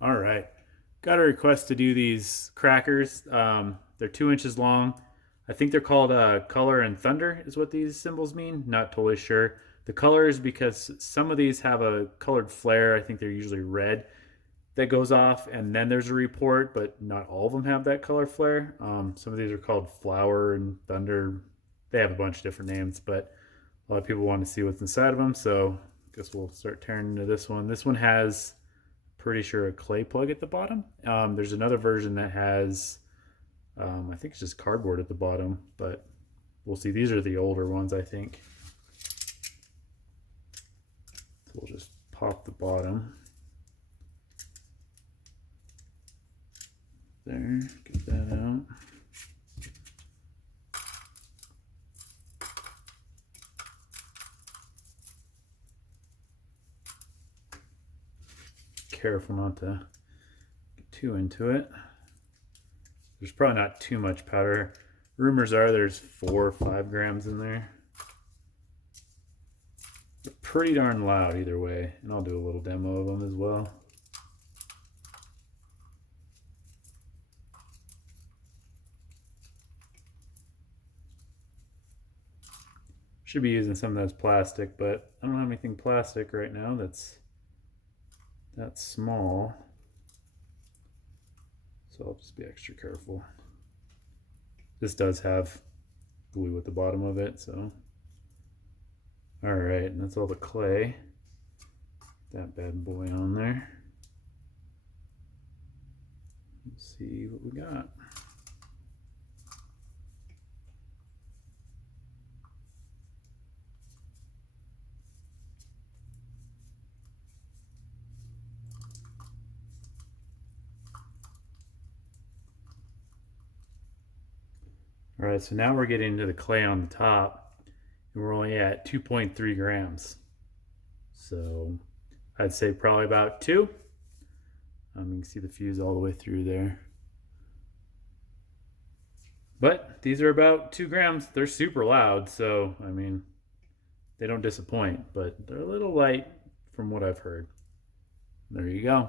All right. Got a request to do these crackers. They're 2 inches long. I think they're called color and thunder, is what these symbols mean. Not totally sure. The color is because some of these have a colored flare. I think they're usually red that goes off, and then there's a report, but not all of them have that color flare. Some of these are called flower and thunder. They have a bunch of different names, but a lot of people want to see what's inside of them. So I guess we'll start tearing into this one. This one has, pretty sure, a clay plug at the bottom. There's another version that has, I think it's just cardboard at the bottom, but we'll see. These are the older ones, I think. So we'll just pop the bottom. There, get that out. Careful not to get too into it. There's probably not too much powder. Rumors are there's 4 or 5 grams in there. But pretty darn loud either way, and I'll do a little demo of them as well. Should be using something that's plastic, but I don't have anything plastic right now that's that small. So I'll just be extra careful. This does have glue at the bottom of it, so. All right, and that's all the clay. That bad boy on there. Let's see what we got. All right, so now we're getting into the clay on the top, and we're only at 2.3 grams. So I'd say probably about 2. You can see the fuse all the way through there. But these are about 2 grams. They're super loud, so I mean, they don't disappoint, but they're a little light from what I've heard. There you go.